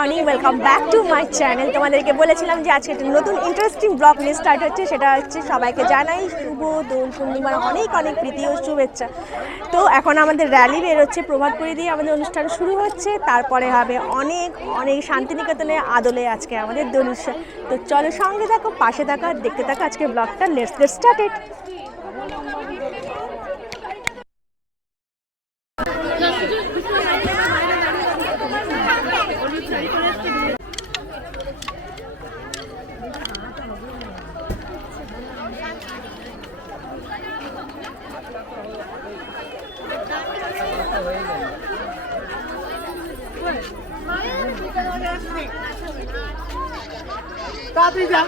Morning, welcome back to my channel. তোমাদেরকে বলেছিলাম যে আজকে একটা নতুন ইন্টারেস্টিং ব্লগ নিয়ে স্টার্ট হচ্ছে। সেটা হচ্ছে সবাইকে জানাই শুভ দোল পূর্ণিমার অনেক অনেক প্রীতি ও শুভেচ্ছা। তো এখন আমাদের র্যালি বেরোচ্ছে, প্রভাতপুরি দিয়ে আমাদের অনুষ্ঠান শুরু হচ্ছে। তারপরে হবে অনেক অনেক শান্তিনিকেতনে আদলে আজকে আমাদের দোল উৎসব। তো চলো সঙ্গে থাকো, পাশে থাকো, দেখতে থাকো আজকে ব্লগটা। Let's get started. তাড়াতাড়ি যা।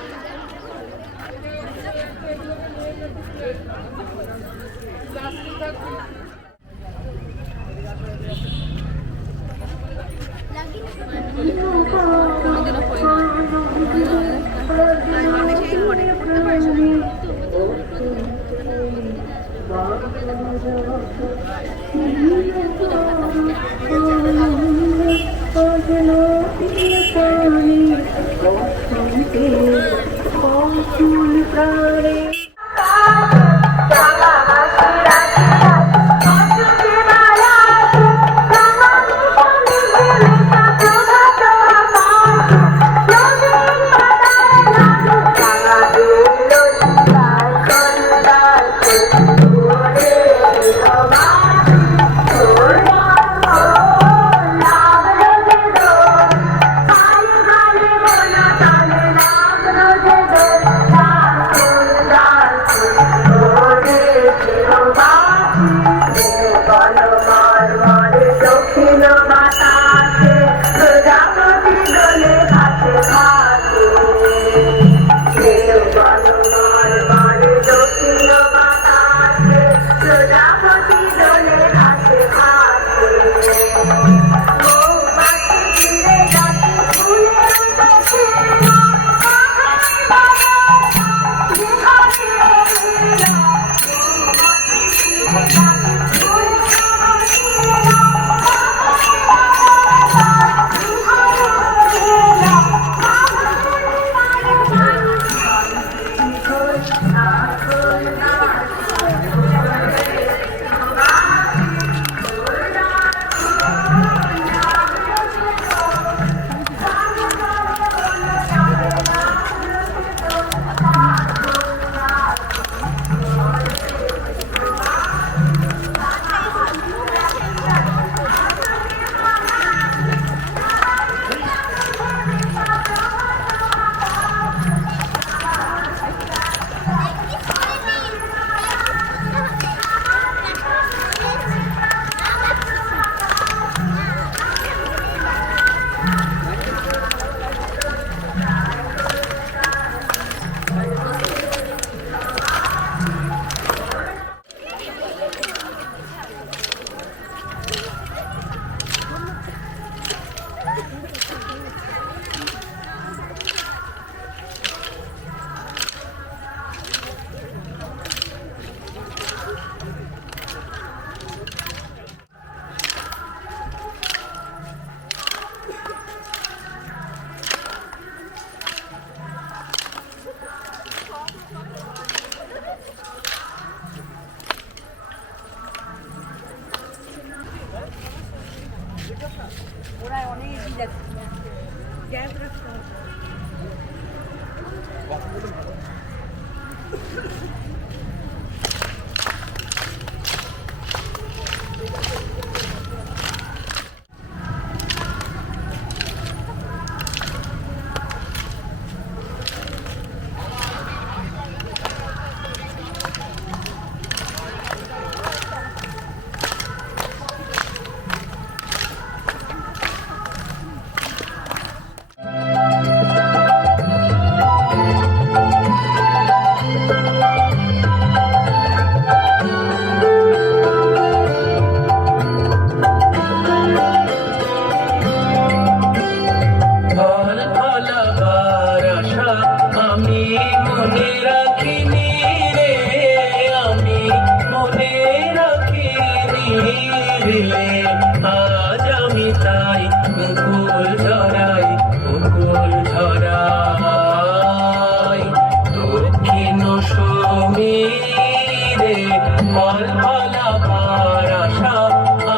ফল ফলাবার আশা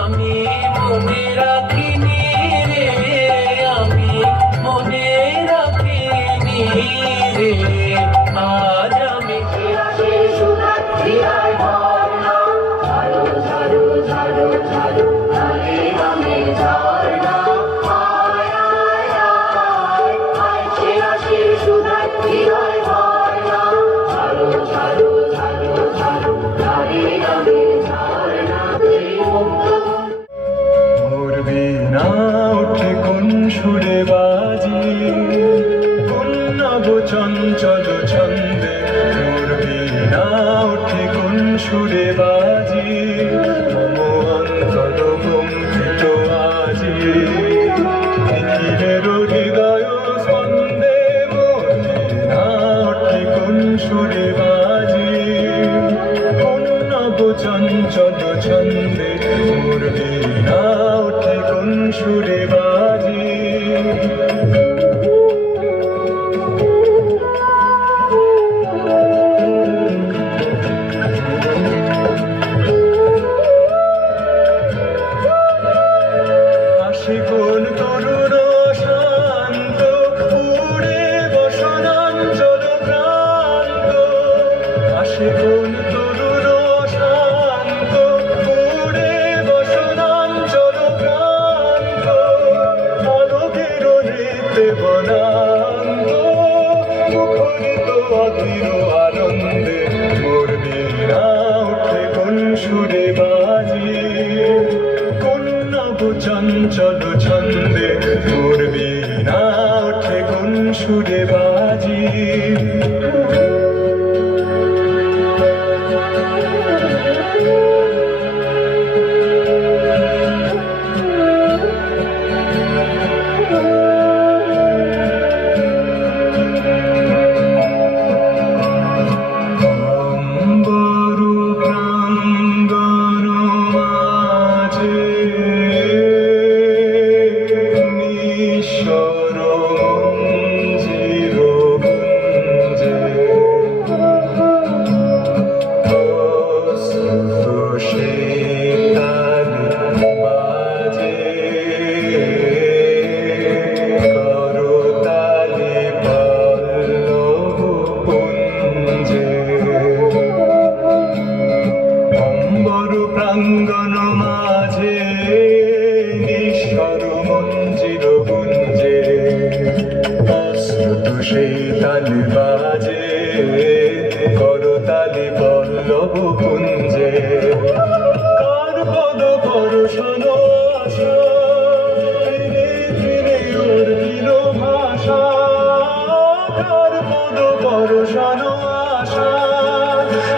আমি মনে রাখিনি রে, আমি মনে রাখিনি রে। আজ আমি মোর বীণা উঠে কোন সুরে বাজি, কোন নব চঞ্চল ছন্দে। মোর বীণা উঠে কোন সুরে বাজি, মম অন্তর কম্পিত আজি। নিখিলের হৃদয় স্পন্দে মোর বীণা উঠে কোন সুরে বাজি, কোন নব চঞ্চল ছন্দে। মোর বীণা উঠে কোন সুরে বাজি। আসে কোন তরুণ শান্ত, উড়ে বসনাঞ্চল প্রান্ত। আসে কোন তরুণ শান্ত, উড়ে বসনাঞ্চল প্রান্ত। আলোকের নৃত্যে বনান্ত, মুখরিত অধীর আনন্দে। মোর বীণা উঠে কোন সুরে বাজি, কোন নব চঞ্চল ছন্দে। মোর বীণা উঠে কোন সুরে বাজি। অম্বর প্রাঙ্গণ মাঝে, নিঃস্বর মঞ্জির গুঞ্জে। অশ্রু সেতার বাজে, করতালি পল্লব পুঞ্জে। অম্বর প্রাঙ্গণ মাঝে, নিঃস্বর মঞ্জির গুঞ্জে। অশ্রুত সেই তালি বাজে, করতালি পল্লব কুঞ্জে। কার পদ পরশন আশা, ত্রিনে ত্রিনে উর্মিল ভাষা। কার পদ পরশন আশা,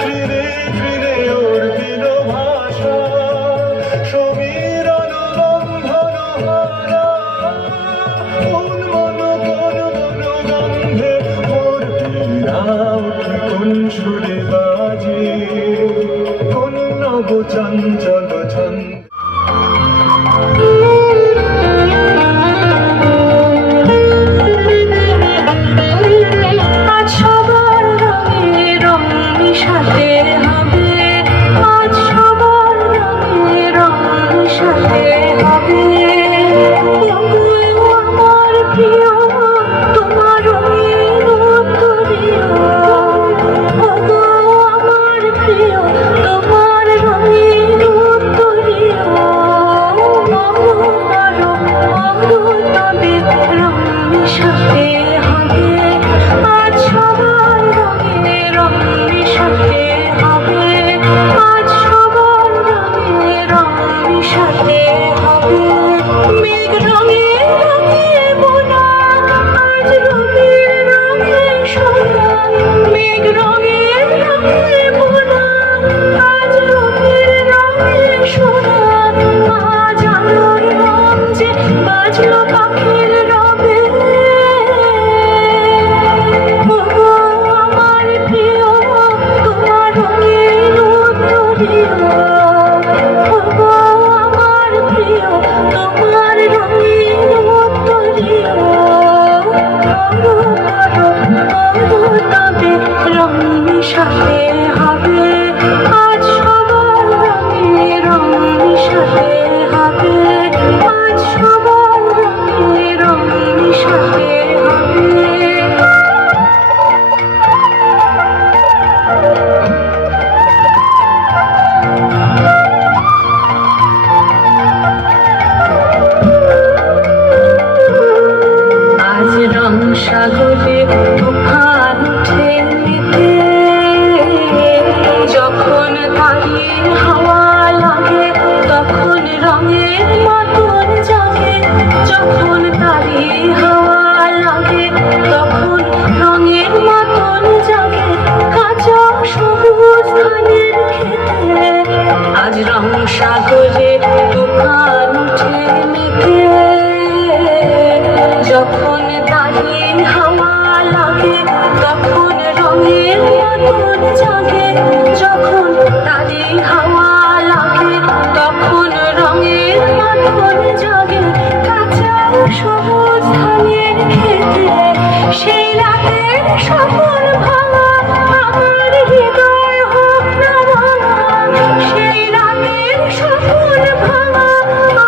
ত্রিনে ত্রিনে উর্মিল ভাষা। সমীরণ বন্ধন হারা, কোন মন গন্ধে। মোর বীণা উঠে কোন সুরে বাজি, কোন নব চঞ্চল ছন্দে। আজ সবার রঙে রং মিশাতে হবে, আজ সবার রঙে রং মিশাতে হবে। ওগো আমার প্রিয়, তোমার রঙের উত্তরীয়। ওগো আমার প্রিয়, তোমার রঙের উত্তরীয়। অমর অমৃতবে রং মিশাতে হবে, আজ সবার রঙে রং মিশাতে হবে, আজ সবার রঙে রং মিশাতে হবে। মেঘ রঙে রঙে বোনা, আজ রবির রঙে সোনা। মেঘ রঙে রঙে বোনা, আজ রবির রঙে সোনা। আজ আলোর মঞ্চে বাজলো পাখির রবে। ওগো আমার প্রিয়, তোমার রঙের উত্তরীয়। ওগো আমার প্রিয়, তোমার রঙের উত্তরীয়। তবে রং মিশাতে হবে, আজ সবার তুফান উঠে নিতে, যখন তারির হাওয়া লাগে তখন রঙের মতন জাগে, যখন তারির হাওয়া লাগে তখন রঙের মতন জাগে, কাঁচা সবুজ ধানের খেতে আজ রং সাগরে তুফান উঠে মেতে, যখন তারির হাওয়া লাগে তখন রঙের মতন জাগে, যখন তারির হাওয়া লাগে তখন রঙের মতন জাগে, কাঁচা সবুজ ধানের খেতে সেই রাতের স্বপন ভাঙা আমার হৃদয় হোক না ভাঙা, সেই রাতের স্বপন ভাঙা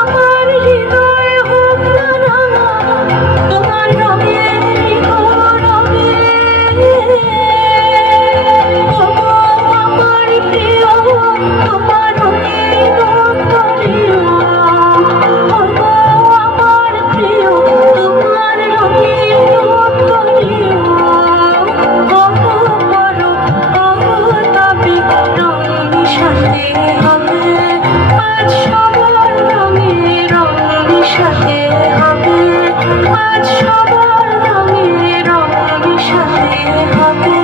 আমার হৃদয় হোক না ভাঙা, তোমার রঙে রঙে আমার প্রিয় তোমার রঙে রঙিও, আমার প্রিয় তোমার রঙে রঙিও, তবে রঙ মিশাতে হবে আজ সবার রঙে রঙ মিশাতে হবে, আজ সবার রঙে রঙ মিশাতে হবে।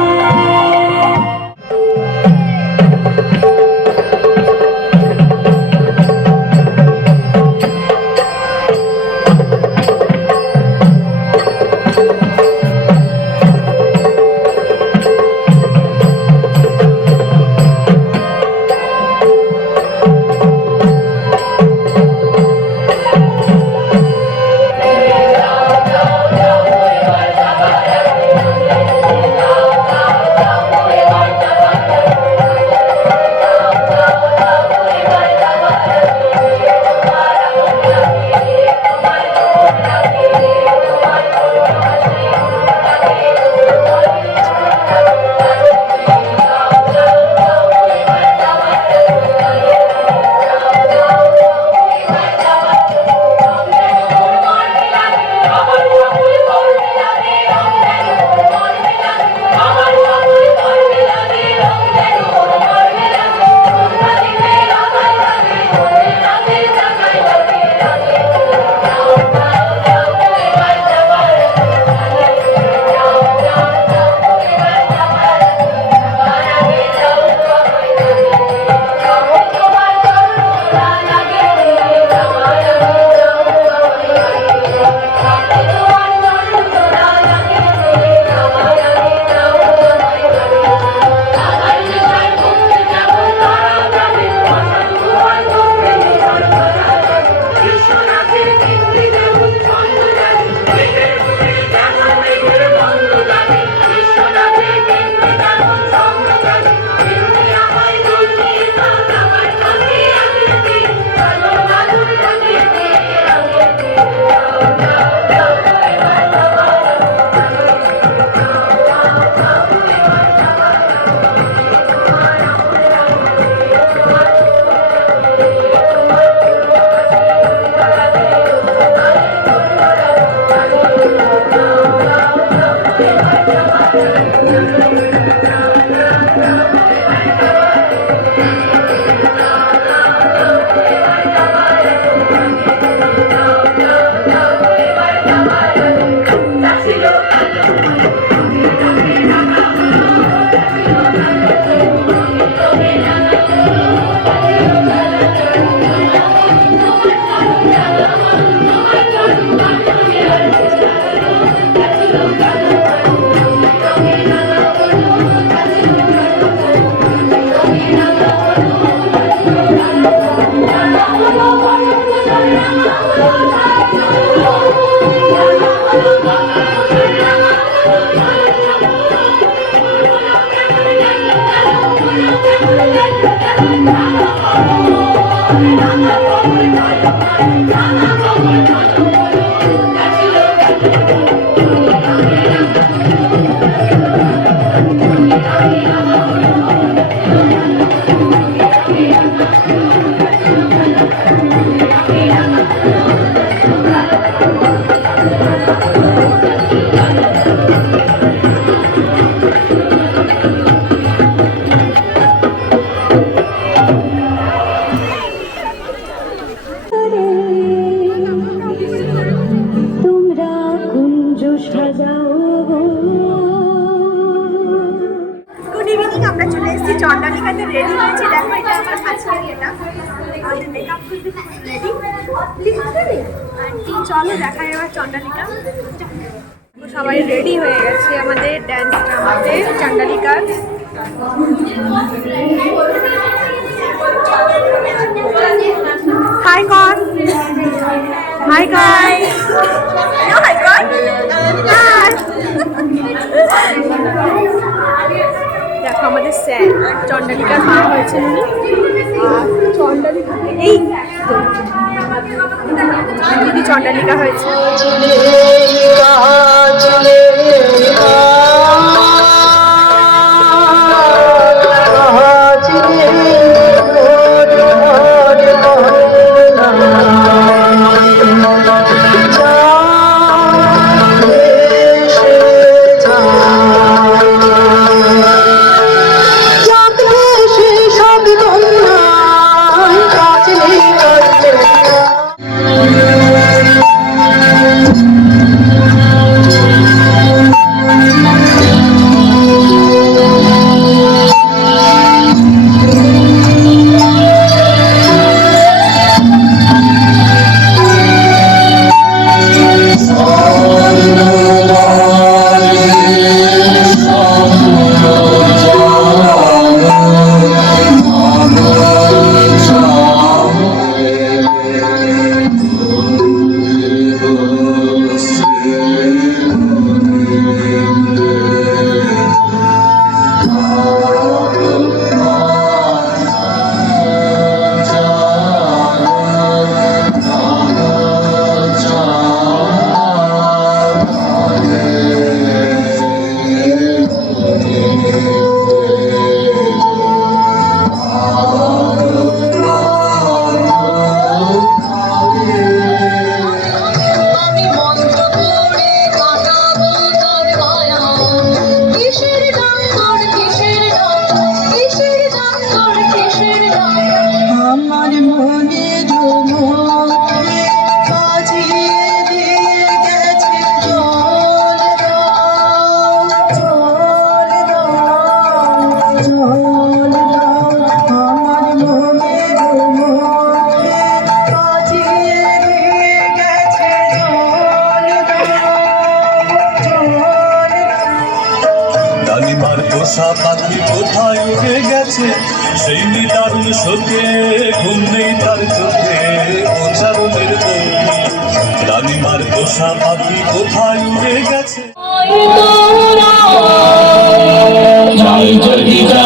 গুড ইভিনিং, আমরা চলে এসেছি চন্ডালিকাতে, রেডি হয়েছি। দেখো এটা আমার আজকের এটা আমাদের মেকআপ রেডি। চলো দেখাই এবার চন্ডালিকা। সবাই রেডি হয়ে গেছে, আমাদের ড্যান্সটা আমাদের চন্ডালিকার। হাই কর, হাই গাইস, হাই কর। দেখো আমাদের স্যার চন্ডালিকার মা হয়েছে উনি। আর চন্ডালিকা এই দিদি চন্ডালিকা হয়েছে। ডালিমার পোষা পাখি কোথায় উড়ে গেছে, সেই নিদারুণ শোকে ঘুম নেই তার চোখে। চারণের ডালিমার পোষা পাখি কোথায় উড়ে গেছে। যাই যদি যা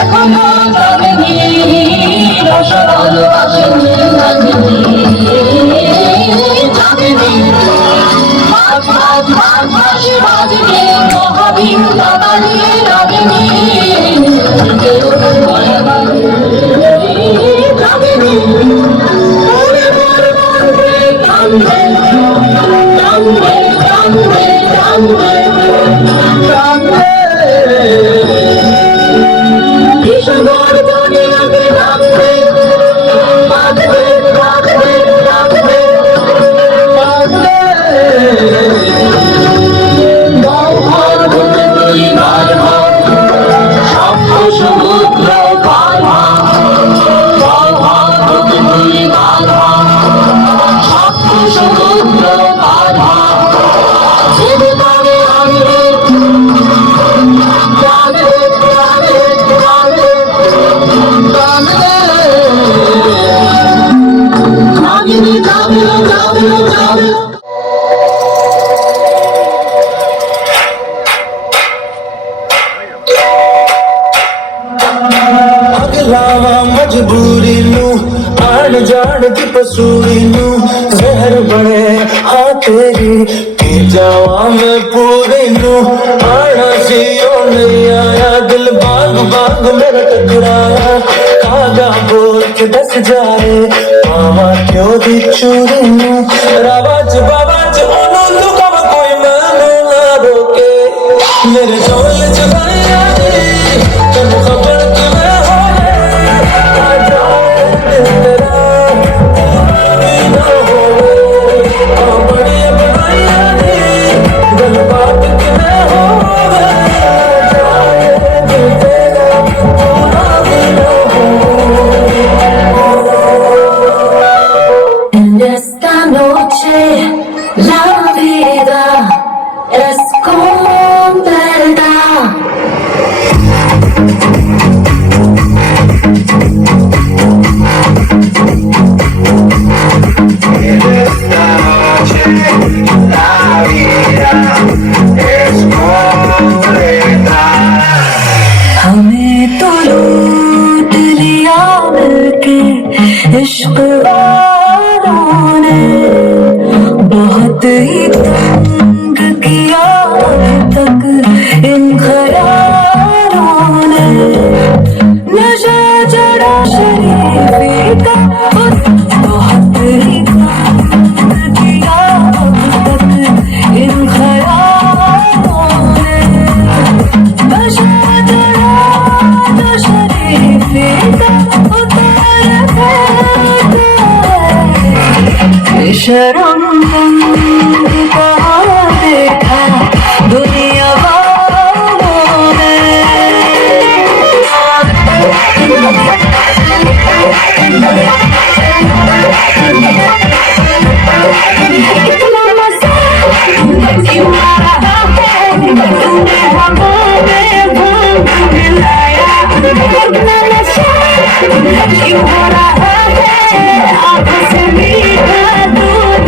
এখনো জাগেনি রসগোল বাজেনি জাগেনি জাগেনি মাঝ মাঝ মাঝ মাঝে বাজেনি মহাবীর দাদালি জাগেনি কেউ বলে জাগেনি ওরে মোর মনে কান্দে কান্দে কান্দে কান্দে কান্দে বিষগর দুনিয়াকে রাখবে বাঁধবে রাখবে রাখবে বাঁধবে গহ্বর হতে তুই বার হ সপ্ত সমুদ্র পার হ গহ্বর হতে তুই বার হ সপ্ত সমুদ্র পার হ জীবিকারে আনবে জানবে জানবে জানবে জানবে জানবে জানবে জানবে ਅਗਲਾਵਾ ਮਜਬੂਰੀ ਨੂੰ ਆਣ ਜਾਣ ਦੀ ਪਸੂਰੀ ਨੂੰ ਜ਼ਹਿਰ ਬਣੇ ਹਾਂ ਤੇਰੀ ਪੀ ਜਾਵਾਂ ਮੈਂ ਪੂਰੀ ਨੂੰ ਆਣਾ ਸੀ ਉਹ ਨਹੀਂ ਆਇਆ ਦਿਲ ਬਾਗ ਬਾਗ ਮੇਰਾ ਟਕਰਾਇਆ ਕਾਗਾ ਬੋਲ ਕੇ ਦੱਸ ਜਾਏ ਪਾਵਾਂ ਕਿਉਂ ਦੀ ਚੂਰੀ ਨੂੰ ਰਾਵਾਂ ਚ ਬਾਵਾਂ ਚ ਉਹਨੂੰ ਲੁਕਾਵ ਕੋਈ ਮੈਨੂੰ ਨਾ ਰੋਕੇ ਮੇਰੇ ਢੋਲ ਚ ਬਣਿਆ ਨੀ ਤੈਨੂੰ ਖਬਰ ਕਿਵੇਂ ਹੋਵੇ ਆ ਜਾਏ ਦਿਲ ਤੇਰਾ ਪੂਰਾ ਵੀ ਨਾ ਹੋਵੇ ਆ ਬੜੀਆਂ ਬਣਾਈਆਂ ਨੀ ਗੱਲਬਾਤ ਕਿਵੇਂ ਹੋਵੇ ਆ ਜਾਏ ਦਿਲ ਤੇਰਾ ਪੂਰਾ ਵੀ ਨਾ ਹੋਵੇ En esta noche la vida es con verdad. हमें तो लूट लिया मिलके इश्क वालों ने बहुत ही तंग किया अभी तक इन ख्यालों ने नशा चढ़ा शरीफी का बहुत ही तंग किया अभी तक इन ख्यालों ने नशा चढ़ा तो शरीफी का उतार फेंका शर्म का देखा दुनिया वालों ने इतना मजा क्यों आ रहा है तूने हमें भूल मिलाया इतना नशा क्यों हो रहा है आँखों से मीठा दूध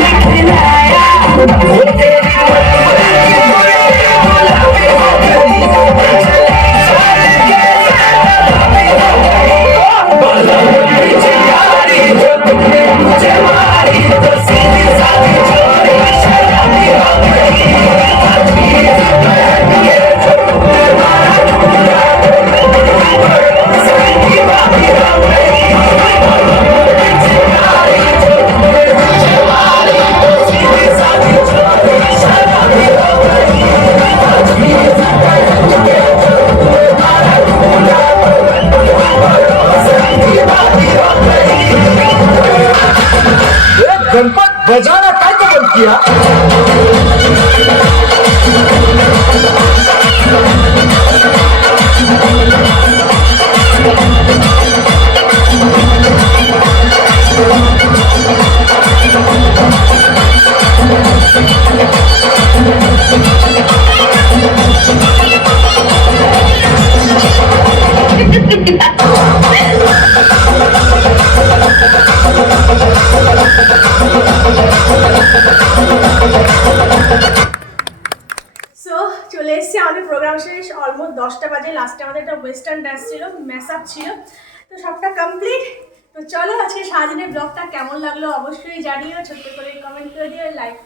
চলে এসেছি, আমাদের প্রোগ্রাম শেষ, অলমোস্ট 10টা বাজে। লাস্টে আমাদের একটা ওয়েস্টার্ন ডান্স ছিল, ম্যাসআপ ছিল, তো সবটা কমপ্লিট। তো চলো আজকে সারাদিনের ব্লগটা কেমন লাগলো অবশ্যই জানিও, ছোট্ট করে কমেন্ট করে দিও, লাইক